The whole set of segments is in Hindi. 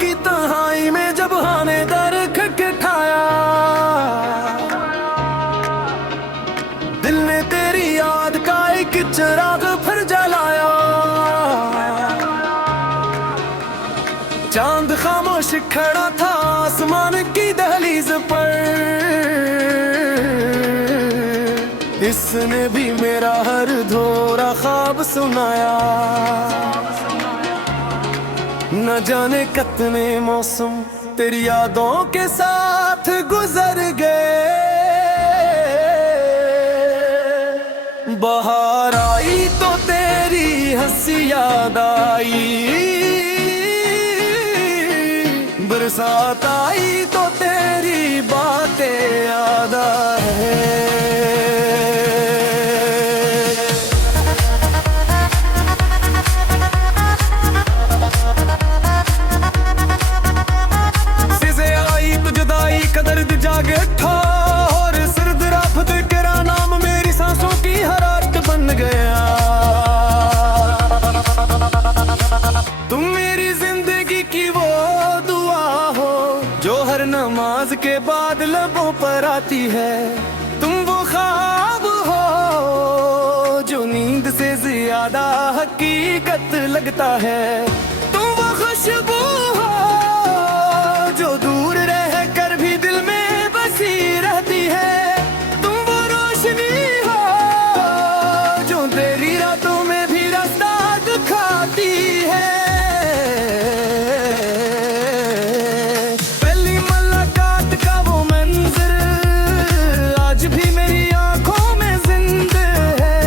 की तन्हाई में जब हाने दर खटखटाया, दिल ने तेरी याद का एक चिराग फिर जलाया। चांद खामोश खड़ा था आसमान की दहलीज पर, इसने भी मेरा हर धोरा ख्वाब सुनाया। न जाने कितने मौसम तेरी यादों के साथ गुजर गए। बहार आई तो तेरी हंसी याद आई, बरसात आई तो तेरी बातें याद आए। दर्द जागे ठोर सर्द राफत तेरा नाम मेरी सांसों की हरारत बन गया। तुम मेरी जिंदगी की वो दुआ हो जो हर नमाज के बाद लबों पर आती है। तुम वो ख्वाब हो जो नींद से ज्यादा हकीकत लगता है। तुम वो खुशबू हो जो दूर रह कर भी दिल में बसी रहती है। तुम वो रोशनी हो जो तेरी रातों में भी रास्ता दिखाती है। पहली मुलाकात का वो मंजर आज भी मेरी आंखों में जिंदा है।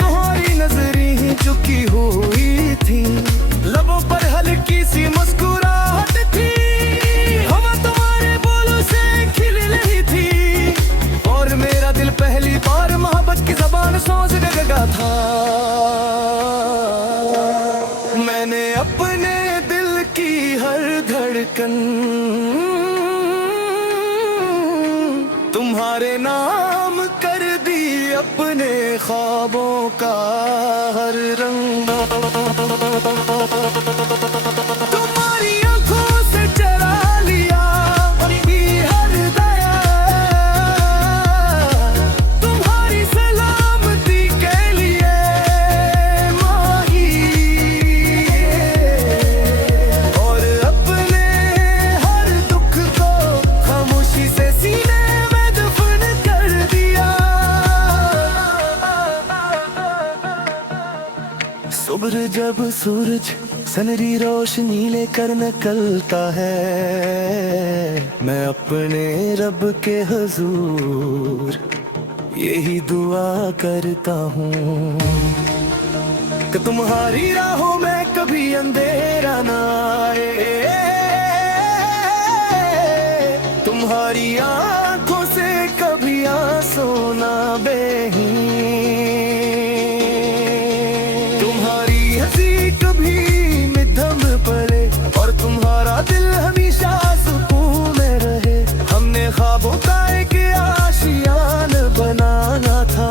तुम्हारी नजरें ही झुकी हुई थी, लबों पर हल्की सी मुस्कुराहट थी। हवा तुम्हारे बोलों से खिल रही थी और मेरा दिल पहली बार मोहब्बत की ज़बान सोच गगा था। मैंने अपने दिल की हर धड़कन तुम्हारे नाम कर दी, अपने ख्वाबों का हर रंग तुम्हारी आंखों से चरा लिया। अपनी हर दया तुम्हारी सलामती के लिए माही, और अपने हर दुख को खामोशी से सीने में दफन कर दिया। सुबह जब सूरज सनरी रोशनी लेकर निकलता है, मैं अपने रब के हुजूर यही दुआ करता हूँ कि तुम्हारी राहों में कभी अंधेरा ना आए। तुम्हारी आंखों से कभी आंसू ना बहें। तुम्हारी हंसी कभी निधम पड़े और तुम्हारा दिल हमेशा सुकून में रहे। हमने ख्वाबों का एक आशियान बनाना था,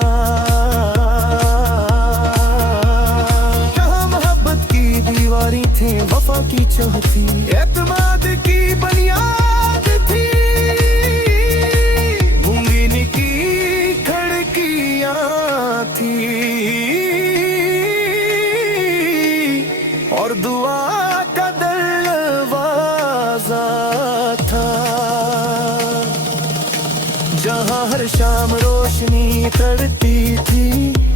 जहाँ मोहब्बत की दीवारें थी, वफा की चाह थी, एतमाद की बुनियाद थी। मुमकिन की खिड़कियाँ थी और दुआ का दरवाजा था। जहाँ हर शाम रोशनी चढ़ती थी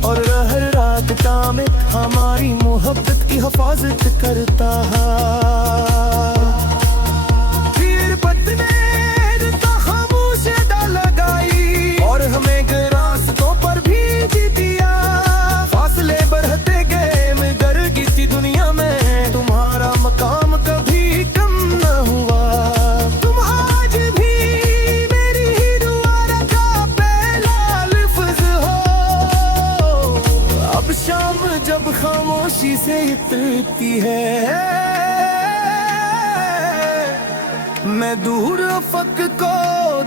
और हर रात तामे हमारी मोहब्बत की हिफाजत करता। फिर पत्ने खामोश लगाई और हमें रास्तों पर भीज दिया। फासले बढ़ते गए मगर किसी दुनिया में तुम्हारा मकाम कभी कम न हुआ। तुम आज भी मेरी ही दुआ का पहला लफ्ज़ हो। अब शाम जब खामोशी से इतरती है, मैं दूर अफक को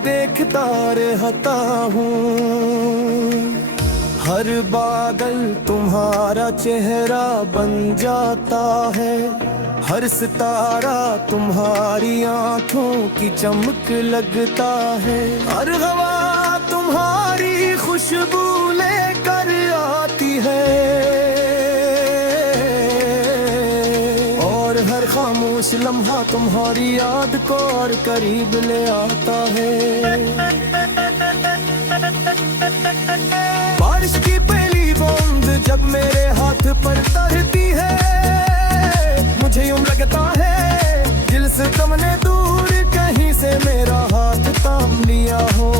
देखता रहता हूँ। हर बादल तुम्हारा चेहरा बन जाता है, हर सितारा तुम्हारी आंखों की चमक लगता है, हर हवा तुम्हारी खुशबू लेकर आती है, और हर खामोश लम्हा तुम्हारी याद को और करीब ले आता है। बारिश की पहली बूंद जब मेरे हाथ पर तरती है, मुझे यूं लगता है दिल से तुमने दूर कहीं से मेरा हाथ थाम लिया हो।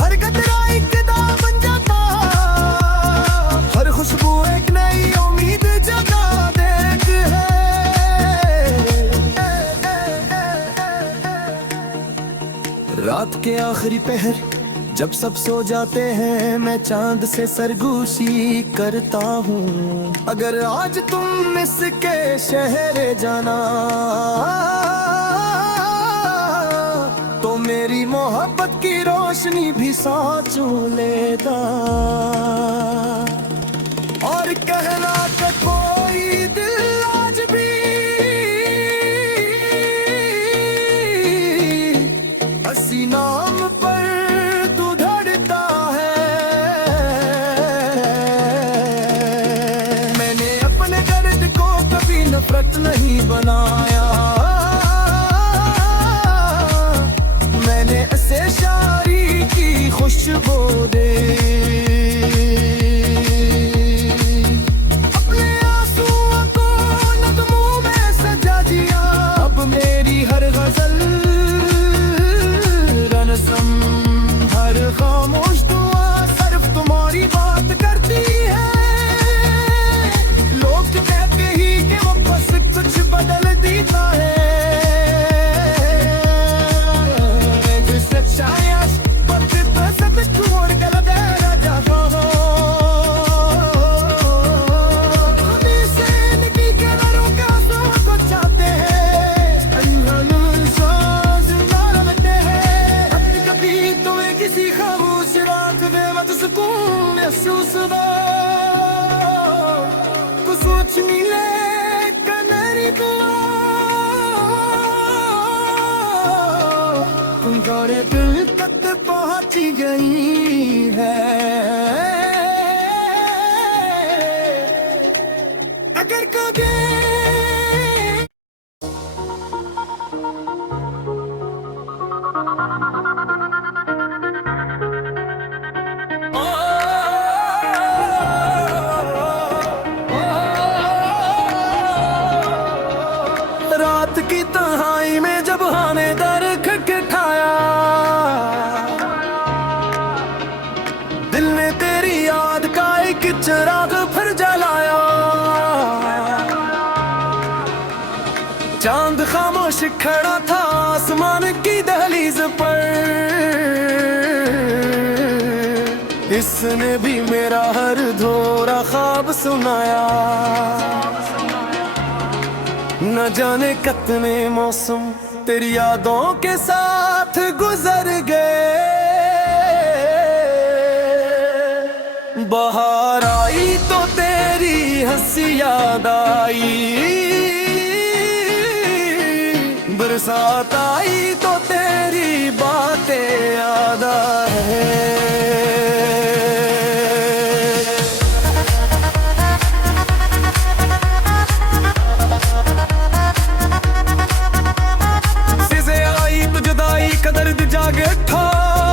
हर कतरा एक दाग बन जाता, हर खुशबू एक नई उम्मीद जगा देती है। रात के आखिरी पहर जब सब सो जाते हैं, मैं चांद से सरगोशी करता हूँ। अगर आज तुम इसके शहर जाना तो मेरी मोहब्बत की रोशनी भी सांचों लेता, और कहना कि कोई दिल आज भी हसी नाम पर नफरत नहीं बनाया, मैंने ऐसे शायरी की खुशबू दे अपने आंसुओं को नगमों में सजा दिया। अब मेरी हर गजल रनसम, हर खामोश दुआ सिर्फ तुम्हारी बात करती है। लोग कहते ही कि वो बस कुछ बदल देता है, जिससे शायद वक्त पे सब छोड़ के लगा जाता हो। हमें से निकल के नरों का को चाहते हैं, अनहन सांस ना लगते हैं। अब कभी तुम्हें किसी खामोश रात में मत सुकून महसूस हो, कुछ सोच नहीं ले तुम्हारे दिल तक पहुंच गई है। अगर कभी रात की तन्हाई में जब हमें दर खटखटाया, दिल ने तेरी याद का एक चिराग फिर जलाया। चांद खामोश खड़ा था आसमान की दहलीज पर, इसने भी मेरा हर धोरा ख्वाब सुनाया। न जाने कितने मौसम तेरी यादों के साथ गुजर गए, बाहर आई तो तेरी हंसी याद आई, बरसात आई तो तेरी बातें याद आए। दर्द जागे था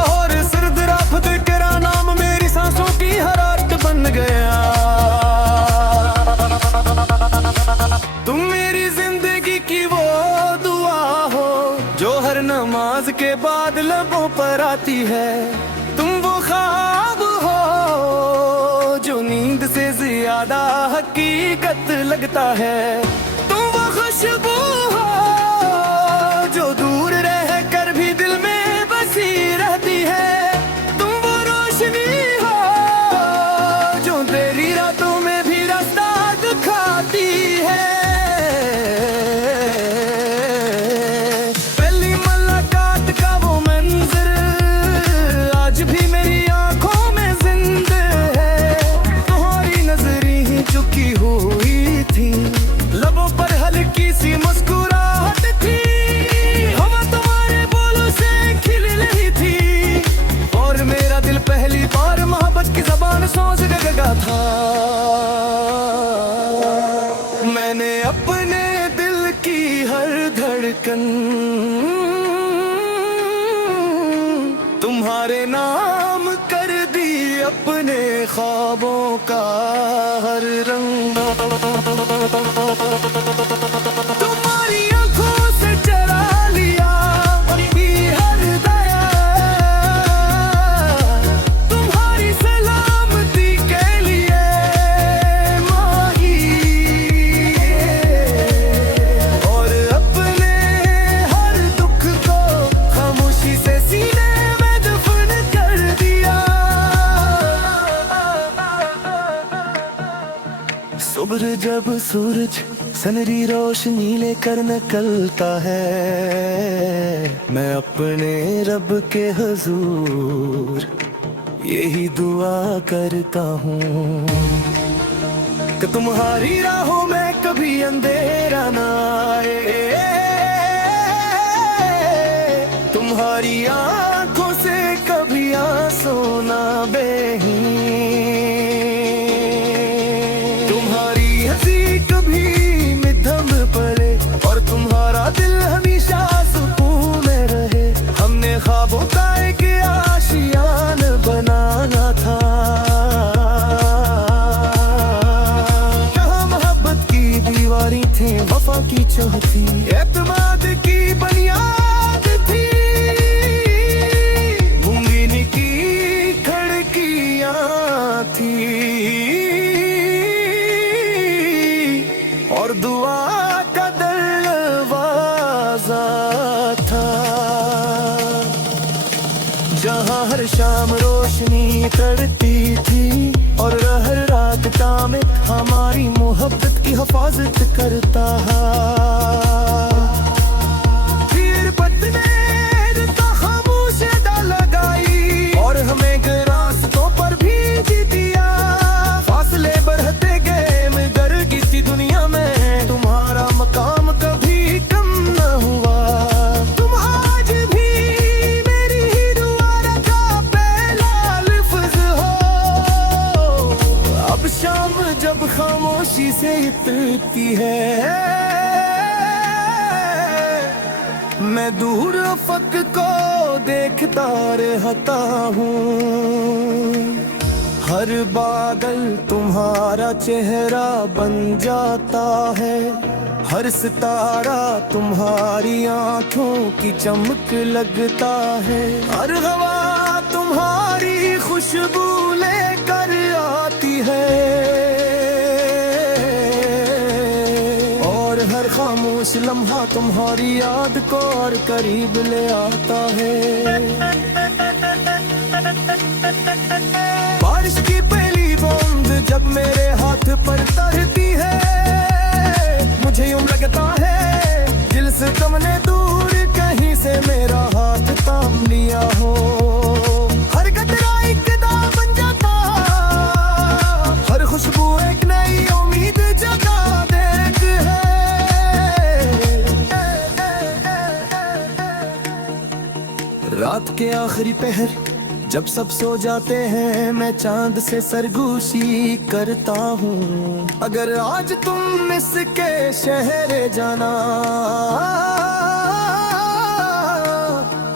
और सर्द राफत तेरा नाम मेरी सांसों की हरारत बन गया। तुम मेरी जिंदगी की वो दुआ हो जो हर नमाज के बाद लबों पर आती है। तुम वो ख्वाब हो जो नींद से ज्यादा हकीकत लगता है। तुम वो खुशबू हो जो दूर रह कर भी दिल में बसी रहती है। तुम वो रोशनी हो जो तेरी रातों में भी रास्ता दिखाती है। पहली मुलाकात का वो मंजर आज भी मेरी आंखों में जिंदा है। तुम्हारी नजरें ही झुकी हुई थी, धड़कन तुम्हारे नाम कर दी अपने ख्वाबों का हर रंग। तुम्हारी आंखों से चरा लिया अपनी हर दया, तुम्हारी सलामती के लिए माही, और अपने हर दुख को खामोशी से सीने में दफन कर दिया। सुबह जब सूरज सनरी रोशनी लेकर निकलता है, मैं अपने रब के हुजूर यही दुआ करता हूँ कि तुम्हारी राहों में कभी अंधेरा ना आए, तुम्हारी आंखों से कभी आंसू ना बहें, तुम्हारी हंसी कभी मिधम पड़े और तुम्हारा दिल हमेशा सुकून में रहे। हमने ख्वाबों का एक आशियान बनाना था, जहाँ मोहब्बत की दीवारें थी, वफा की चौथी, एतमाद की बुनियाद थी, मुमकिन की खिड़कियाँ थी और दुआ का दरवाजा था। जहाँ हर शाम रोशनी करती थी और हर रात का में हमारी मोहब्बत की हिफाजत करता है। फिर पत्ने तो खामोश लगाई और हमें रास्तों पर भीज दिया, फासले बढ़ते गए मगर किसी दुनिया में तुम्हारा मकाम कभी कम न हुआ। तुम आज भी मेरी ही दुआ का पहला लफ्ज हो। अब शाम जब खामोशी से इतरती है, मैं दूर अफक को देखता रहता हूँ। हर बादल तुम्हारा चेहरा बन जाता है, हर सितारा तुम्हारी आंखों की चमक लगता है, हर हवा तुम्हारी खुशबू लेकर आती है और हर खामोश लम्हा तुम्हारी याद को और करीब ले आता है। बारिश की पहली बूंद जब मेरे हाथ पर तरती है, मुझे यूं लगता है दिल से तुमने दूर कहीं से मेरा हाथ थाम लिया हो। हर कतरा एक दाम बन जाता, हर खुशबू एक नई उम्मीद जगा देती है। रात के आखिरी पहर जब सब सो जाते हैं, मैं चांद से सरगोशी करता हूँ। अगर आज तुम इसके शहर जाना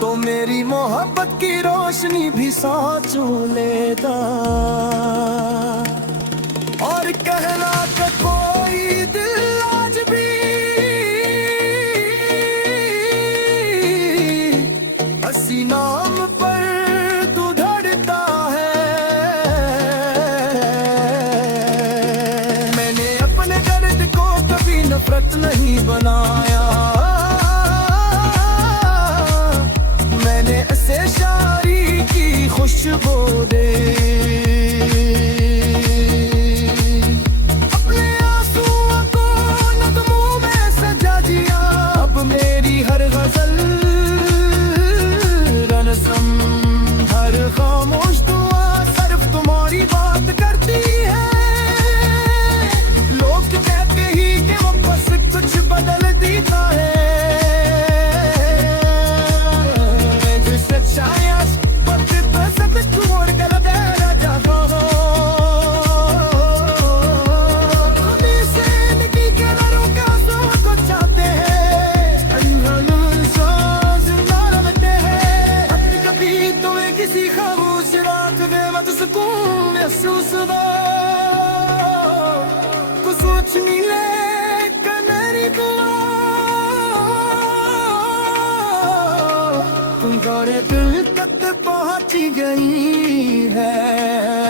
तो मेरी मोहब्बत की रोशनी भी साँचों लेता और कहना कि कोई दिल आज भी हसी नाम पर दुधड़ता है। मैंने अपने दर्द को कभी नफरत नहीं बनाया, मैंने ऐसे शायरी की खुशबू दे अपने आंसुओं को नगमों में सजा दिया। अब मेरी हर गजल रनसम, हर खामोश दुआ सिर्फ तुम्हारी बात करती है। लोग कहते ही कि वो बस कुछ बदल देता है, मैं जो सच्चाई पर सब छोड़ कुछ नहीं लेकर मेरी दुआ तुम दौरे दिल तक पहुंच गई है।